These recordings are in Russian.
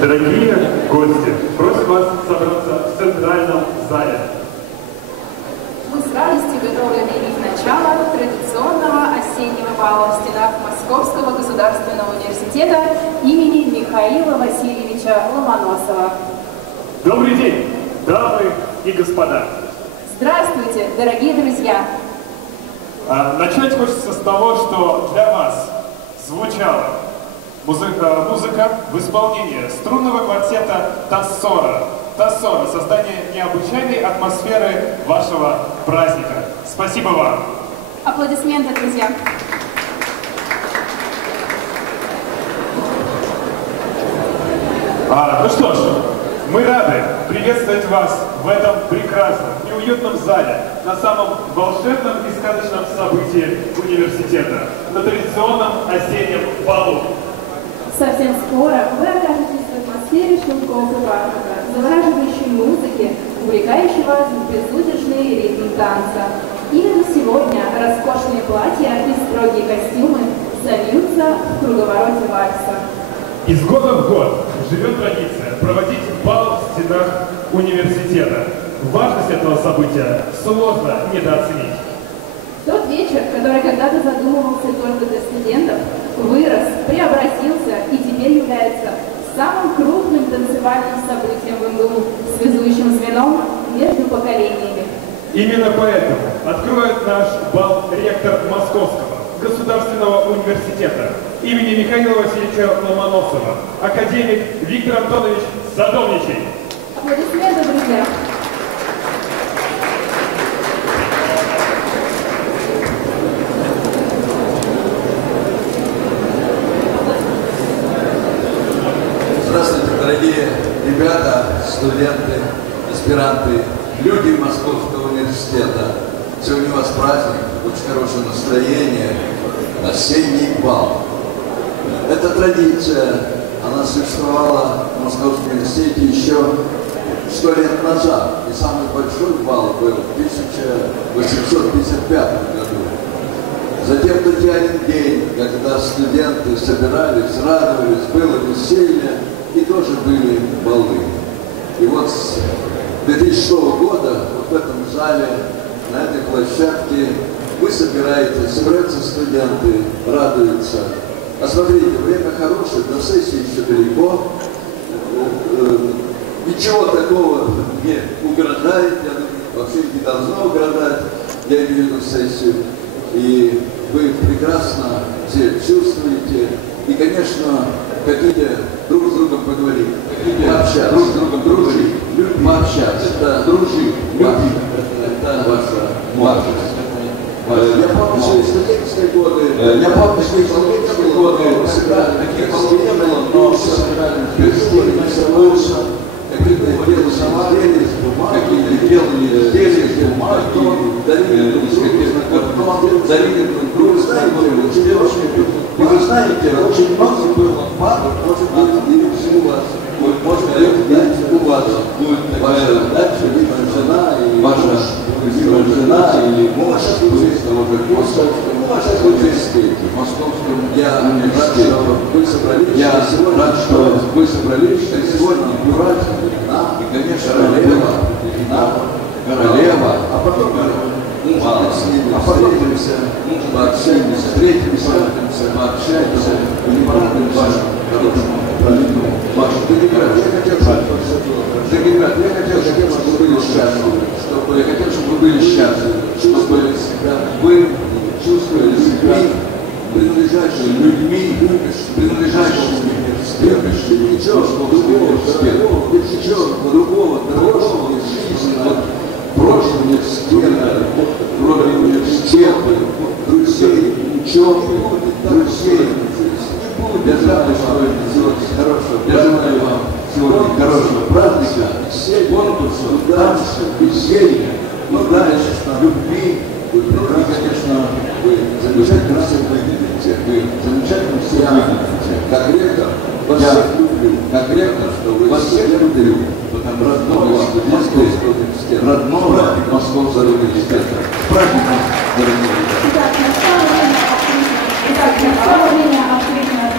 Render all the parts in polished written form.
Дорогие гости, просим вас собраться в центральном зале. Мы с радостью готовы объявить начало традиционного осеннего бала в стенах Московского государственного университета имени Михаила Васильевича Ломоносова. Добрый день, дамы и господа. Здравствуйте, дорогие друзья. Начать хочется с того, что для вас звучала музыка в исполнении струнного квартета Тассора. Тассора — создание необычайной атмосферы вашего праздника. Спасибо вам. Аплодисменты, друзья. Ну что ж, мы рады приветствовать вас в этом прекрасном и уютном зале, на самом волшебном и сказочном событии университета, на традиционном осеннем балу. Совсем скоро вы окажетесь в атмосфере шелков и бархата, завораживающей музыки, увлекающей вас в безудержный ритм танца. Именно сегодня роскошные платья и строгие костюмы сольются в круговороте вальса. Из года в год живет традиция проводить бал в стенах университета. Важность этого события сложно недооценить. Тот вечер, который когда-то задумывался только для студентов, вырос, преобразился и теперь является самым крупным танцевальным событием в МГУ, связующим звеном между поколениями. Именно поэтому откроет наш бал ректор Московского государственного университета имени Михаила Васильевича Ломоносова, академик Виктор Антонович Садовничий. Аплодисменты, друзья! Здравствуйте, дорогие ребята, студенты, аспиранты, люди Московского университета. Сегодня у вас праздник, очень хорошее настроение, осенний бал. Эта традиция, она существовала в Московском университете еще 100 лет назад. И самый большой бал был в 1855 году. Затем Татьянин день, когда студенты собирались, радовались, было веселье, и тоже были балы. И вот с 2006 года вот в этом зале, на этой площадке, вы собираются студенты, радуются. А смотрите, время хорошее, до сессии еще далеко. Ничего такого не угрожает, я думаю, вообще не должно угрожать, я имею в виду сессию. И вы прекрасно все чувствуете. И, конечно, хотите друг с другом поговорить, хотите общаться, друг с другом дружить, пообщаться, это дружить, любить, это ваша важность. Я помню, что в студенческие годы, таких баллов не было, но перестали собраться, какие-то делали изделия из бумаги, дарили друг другу, с девушками. И вы знаете, очень много было пар, может быть, и у вас. Может быть, у вас будет ваша жена, или ваша жена, или ваша студентка, ваша студентка в Московском университете. Рад, что вы собрались, что сегодня праздник, и, конечно, королева, а потом встретимся, пообщаемся, и не порадуемся хорошему празднику. Я хотел, чтобы вы были счастливы, чтобы вы чувствовали себя принадлежащими людьми, принадлежащими университету. Ничего другого жизни, прошлого университета, кроме университета, друзей, учебы, друзей. Я желаю вам сегодня хорошего праздника, конкурсов, танцев, веселья, удачи, любви. И, конечно, вы замечательно все выглядите. Вы замечательно все выглядите. Как ректор, вас люблю. Как ректор, что вы вас всех люблю. Родного Московского университета. Праздником, дорогие ребята. Итак, настало время открыть наш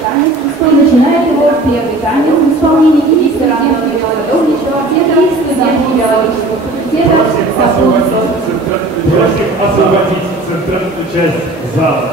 танец, и начинает его первый танец в исполнении министра Антона Михайловича, студенты биологического факультета. Просим освободить центральную часть зала.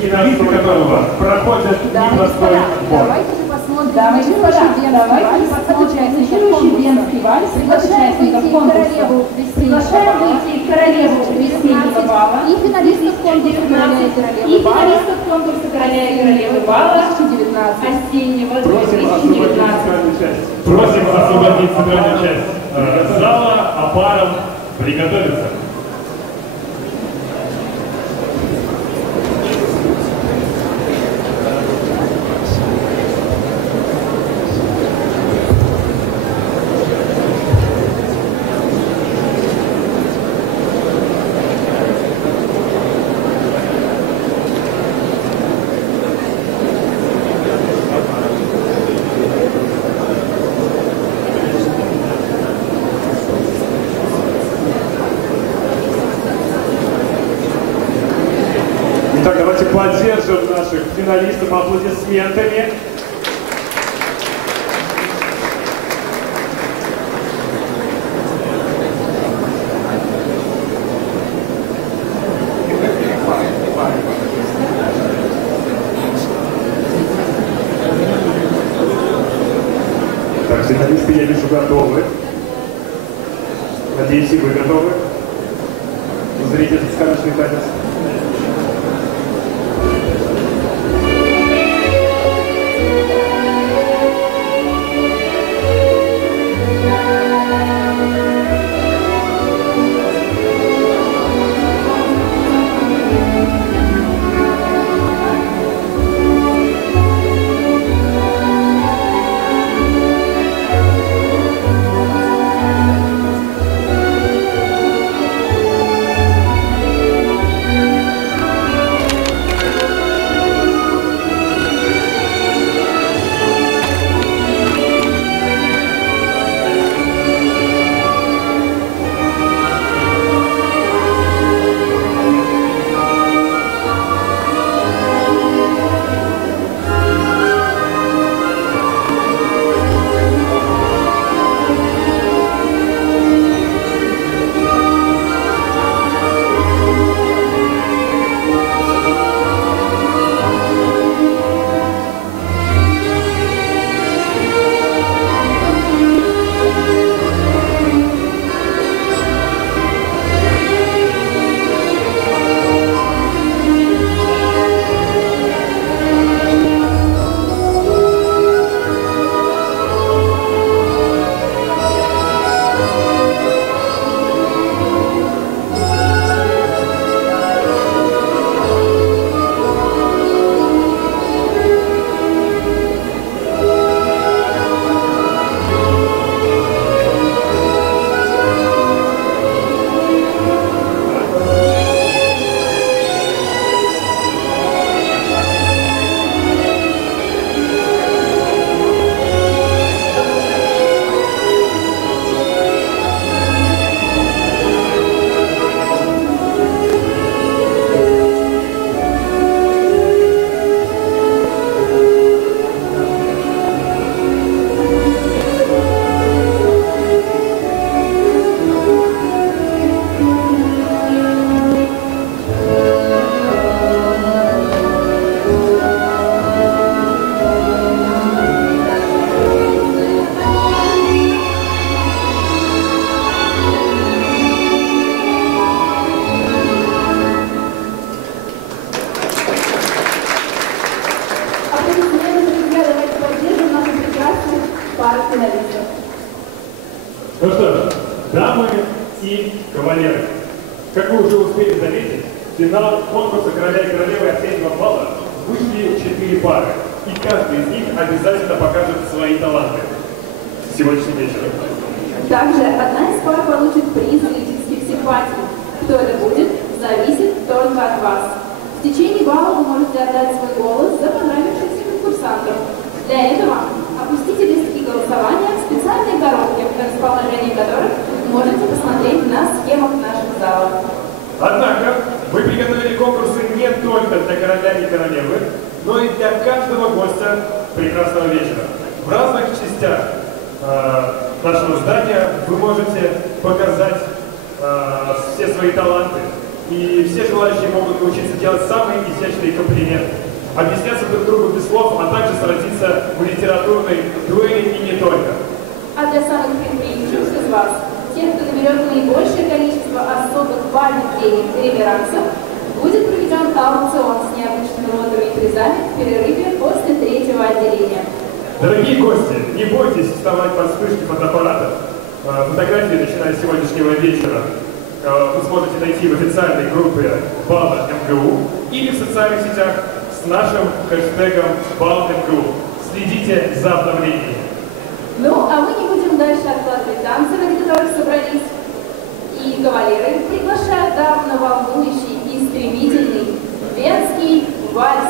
Финалисты которого проходят непростой бой. Давайте посмотрим Венский вальс. Приглашаем выйти королеву весеннего бала и финалистов конкурса короля и королевы бала 2019 осеннего 2019. Просим освободить центральную часть зала, а парам приготовиться. Итак, давайте поддержим наших финалистов аплодисментами. Так, финалисты, я вижу, готовы. Надеюсь, и вы готовы. Узрите этот сказочный танец. Кавалеры, как вы уже успели заметить, в финал конкурса «Короля и королевы» осеннего бала вышли 4 пары, и каждый из них обязательно покажет свои таланты сегодняшним вечером. Также одна из пар получит приз зрительских симпатий. Кто это будет, зависит только от вас. В течение бала вы можете отдать свой голос за понравившихся конкурсантов. Для этого опустите листки голосования в специальные коробки, расположение которых можете посмотреть на схемах нашего зала. Однако, мы приготовили конкурсы не только для короля и королевы, но и для каждого гостя прекрасного вечера. В разных частях нашего здания вы можете показать все свои таланты, и все желающие могут научиться делать самые изящные комплименты, объясняться друг другу без слов, а также сразиться в литературной дуэли и не только. А для самых предприимчивых из вас, тех, кто наберет наибольшее количество особых бальных денег и реверансов, будет проведен аукцион с необычными лотами и призами в перерыве после 3-го отделения. Дорогие гости, не бойтесь вставать под вспышки фотоаппаратов. Фотографии, начиная с сегодняшнего вечера, вы сможете найти в официальной группе Бала МГУ или в социальных сетях с нашим хэштегом Бал МГУ. Следите за обновлениями. Ну, а мы не будем дальше откладывать танцы, ради которых собрались. И кавалеры приглашают дам на волнующий и стремительный венский вальс.